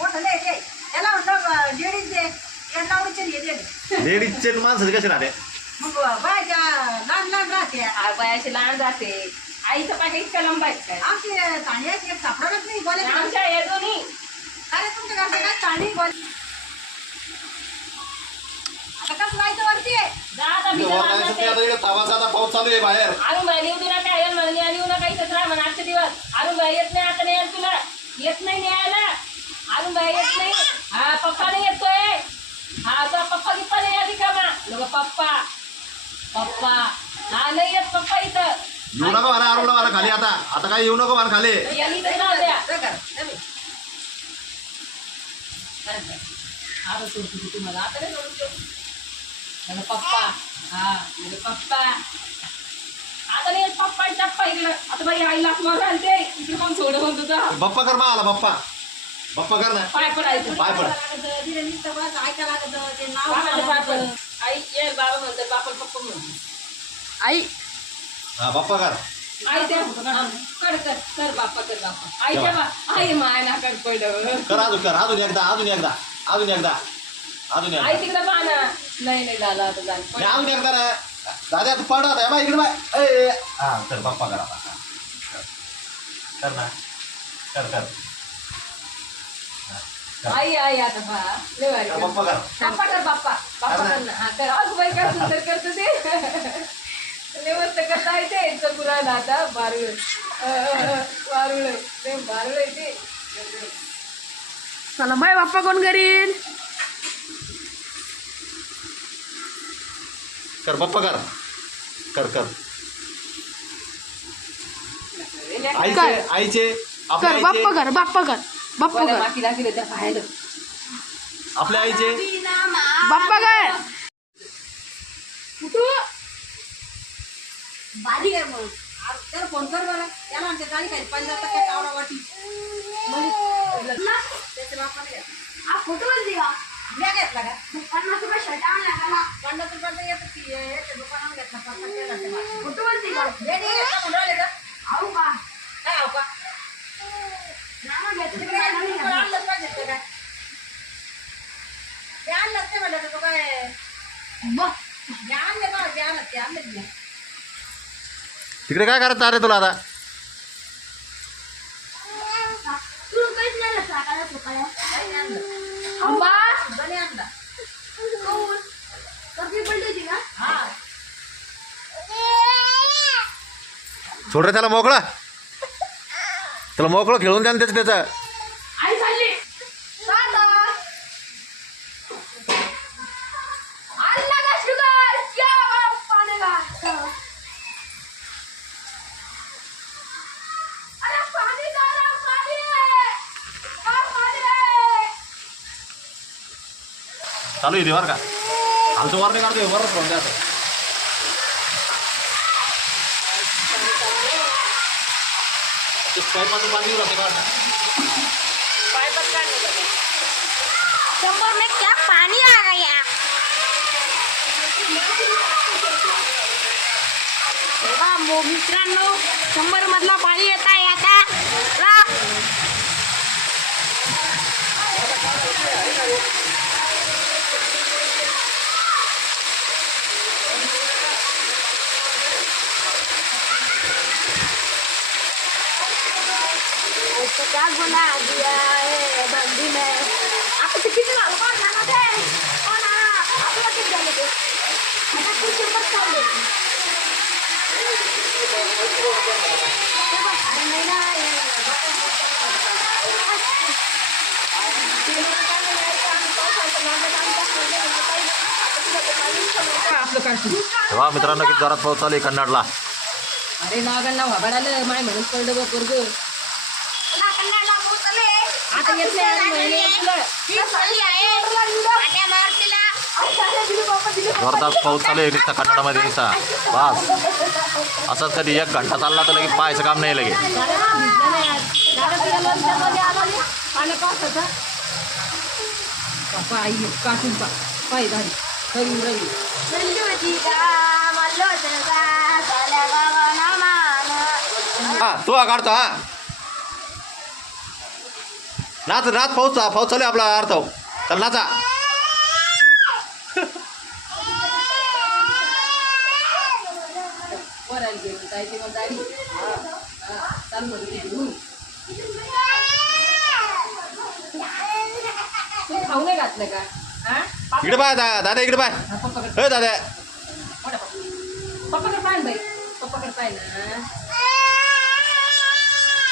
मोठं त्याला म्हटलं लेडीज दे यांना आवडीचे दे लेडीजचे माणसाचे कसे राहते? मग बायच्या लहान लहान राहते. आ, बायाची लहान जाते. आईचं इतकं काय आमची एक नाही बोलायची आमच्या या दोन्ही. अरे तुमच्या घरचं काय बोल. आता कसं जायचं वरती? जा आता ते. आता पाऊस चालू आहे बाहेर. अरुण भाई येऊ म्हणून या येऊ नका इथंच राहा म्हणा आजचे दिवस. अरुण भाई येत नाही आता नाही तुला. येत नाही न्यायला. अरुण भाई येत नाही. हा पप्पा नाही येतोय. हा तो पप्पा गिप्पा नाही आधी का मा पप्पा. पप्पा. हा नाही येत पप्पा इथं. येऊ नका मला आरोला मला खाली आता. आता काय येऊ नको मला खाली. यांनी इथं जाऊ द्या. आता सोडतो तुम्हाला. आता नाही सोडून देऊ. माझा पप्पा. हा माझे पप्पा. आता नाही पप्पा टप्पा इकडं आता बाई आईला मारायला ते इकडे पण सोडं म्हणतो तुझा बप्पा कर मला बप्पा. बप्पा कर ना. पाय पडायचं पाय पड. ते बापाला पाय. पड. आई ये बाबा म्हणतात बापाला पप्पा म्हणतो आई. हा बप्पा कर. आई हा, कर कर कर बाप्पा कर बाप्पा. आई बा आई माय ना कर पड. कर अजून कर. अजून एकदा अजून एकदा अजून एकदा अजून एकदा. आई तिकडे पाहा नाही नाही झालं आता झालं नाही, अजून एकदा ना दादा तू पड आता. बाय इकडे बाय. हा कर बप्पा कर आता. कर ना. कर कर. आई आता पहा. लय भारी कर. बप्पा कर. बाप्पा कर बाप्पा. बाप्पा कर ना. हा कर. अगं बाई काय सुंदर करतो ते. लय मस्त करता येते इथं पुरायला आता बारुळ. बारुळ. बारुळ चला बाय बाप्पा कोण करीन? कर बप्पा कर. कर कर. आईचे आईचे आपल्या कर बाप्पा कर बाप्पा कर. बाप्पा त्या पाहायला आपल्या आईचे? बाप्पा आहे मग फोन कर बरं. त्याला आमच्या गाडी काय पंधरा टक्के कावडा वाटी. त्याच्या बापाने घेतला. घेतला का? पन्नास रुपयाचं येतं की याच्या दुकानात घेतला पन्नास म्हणून का? काय का? काय काय? ते आणलंच नाही म्हणलं तर तो काय? ते आणले बा ते आणलं ते आणलेच नाही. तिकडे काय करत अरे तुला आता? काही नाही आणलं आंबा सुद्धा नाही आणला. हा. सोड रे त्याला मोकळा. त्याला मोकळं खेळून द्या ना त्याचं त्याचं. चालू आहे ते बरं का. आमचं वर नाही काढतोय बरं फोन द्या पाईपाचं पाणी येऊ का. शंभर में क्या पानी आ गया बघा मित्रांनो शंभर मधला पाणी येत आहे आता. उसको क्या गुना दिया है बंदी ने आप तो किती ना कौन ना दे कौन ना आपला किती झाले ते आता किती मत चालले अरे नाही ना आपलं काढतो तेव्हा मित्रांनो किती जोरात पाऊस चालू आहे कन्नाडला अरे नागांना वाभाडालं माय म्हणून पडलं बघ पोरग आता येत जोरदार पाऊस चालू आहे नुसता कन्नडमध्ये नुसता बस असंच कधी एक घंटा चालला तर लगे पाहायचं काम नाही लगे आई काटून पा पाय झाली रवी रवी हा तू हा काढतो हा. नाच नाच पाऊस पाऊस चालू आपला अर्थ. चल नाचा. जायचे मग जायची हा हा चाल मग इथे घेऊन तू खाऊ नाही घातलं का? हा? इकडे बाय दा दादा इकडे बाय हा, हे दादा. मोठा पप्पा. पप्पाकडे पाय ना बाई. पप्पाकडे पाय ना.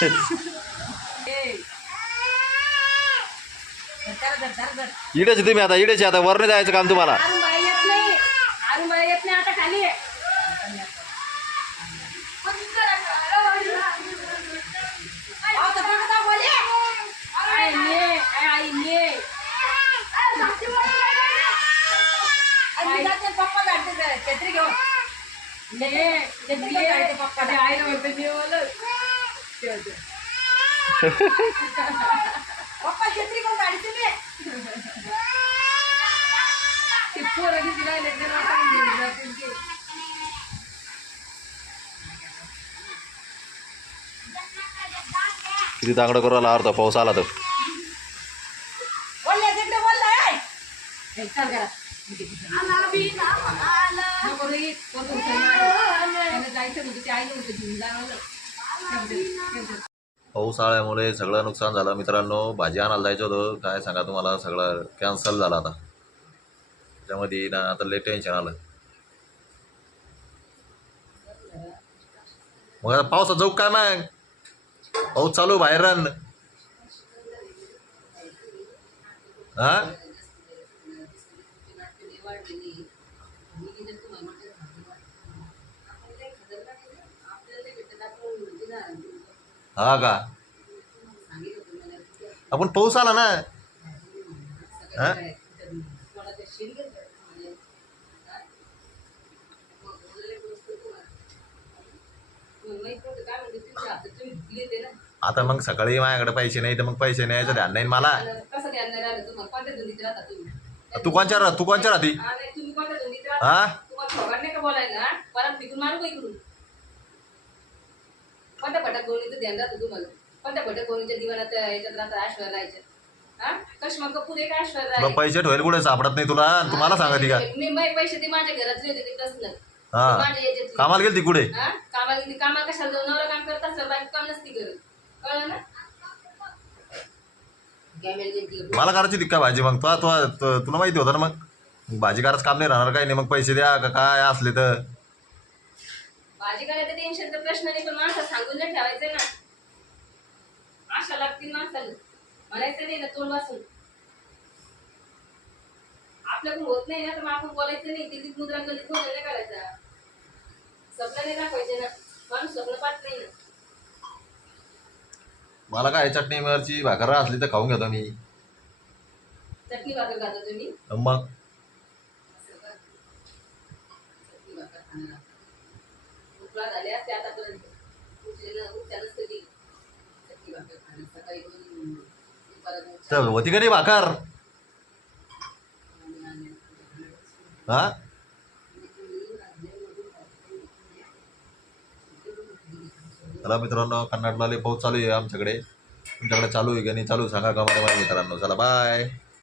ए. इकडेच तुम्ही आता इकडेच आता. वर नाही जायचं काम तुम्हाला. आरून बाई येत नाही. आरून बाई येत नाही आता खाली आहे. अहो, तर बघा जाऊ बोले. आई ने आई ने आणि मी जाते, पप्पा जाते जरा, छत्री घेऊन आईला म्हणते मी बोलत ठेव, ठेव. पप्पा छत्री घेऊन गाडी तुम्ही ते पोरं किती राहिले ते मला सांगून जातील ते. किती तांगडं करू आला अर्थ पाऊस आला तर. दे. पाऊस आल्यामुळे सगळं नुकसान झालं. मित्रांनो भाजी आणायला जायचं होतं. काय सांगा तुम्हाला? सगळं कॅन्सल झालं आता. त्यामध्ये ना आता लय टेन्शन आलं. मग आता पावसात जाऊ काय मग? पाऊस चालू बाहेर रन. हा? हा का? आपण पाऊस आला ना? आता मग सकाळी माझ्याकडे पैसे नाही तर मग पैसे न्यायचं ध्यान नाही मला. तू कोणच्या तू कोणच्या राहती? हा, हा का बोलायला? परत बिकून मारू का इकडून? कोणत्या फटाक गोळीचं ध्यान राहतं तुम्हाला? कोणत्या फटाक गोळीच्या दिवाणात याच्यात राहतं ऐश्वर्या राहायच्या हा? कश्मा कपूर एक मग. पैसे ठेवायला कुठे? सापडत नाही तुला. आणि तुम्हाला सांगा ती का? मी माझे पैसे ते माझ्या घरातले होते ते प्रश्न. हा. माझ्या याच्यातले. कामाला गेली ती कुठे? हा? कामाला गेली कामाला कशाला जाऊन नवरा काम करत असलं बायको काम नसती करत. कळलं ना? गेली मला करायची ती का भाजी मग? तुला तुला तु- तुला माहिती होतं ना मग? भाजी करायचं काम नाही राहणार काही नाही मग पैसे द्या का काय असले तर. भाजी करायचं टेन्शनचा प्रश्न नाही पण माणसं सांगून नाही ठेवायचं ना. आशा लागतील माणसाला. म्हणायचं नाही ना तोंड वाचून आपल्याकडून होत नाही ना तर मग आपण बोलायचं नाही. दिल्लीत मुद्रा गल्लीत बोलणं नाही करायचा. स्वप्न नाही दाखवायचे ना. माणूस स्वप्न पाहत नाही ना. मला काय चटणी मिरची भाकर असली तर खाऊन घेतो मी. चटणी भाकर खाता तुम्ही? मग असं का? चटणी भाकर खाणार उकळा झाले असते आतापर्यंत उठले ना उठल्या नसते ती चटणी भाकर खाणं सकाळी दोन दुपारा दोन तर होती का नाही भाकर हा चला मित्रांनो कन्नडला लय पाऊस चालू आहे आमच्याकडे तुमच्याकडे चालू आहे का नाही चालू आहे सांगा का मला मित्रांनो चला बाय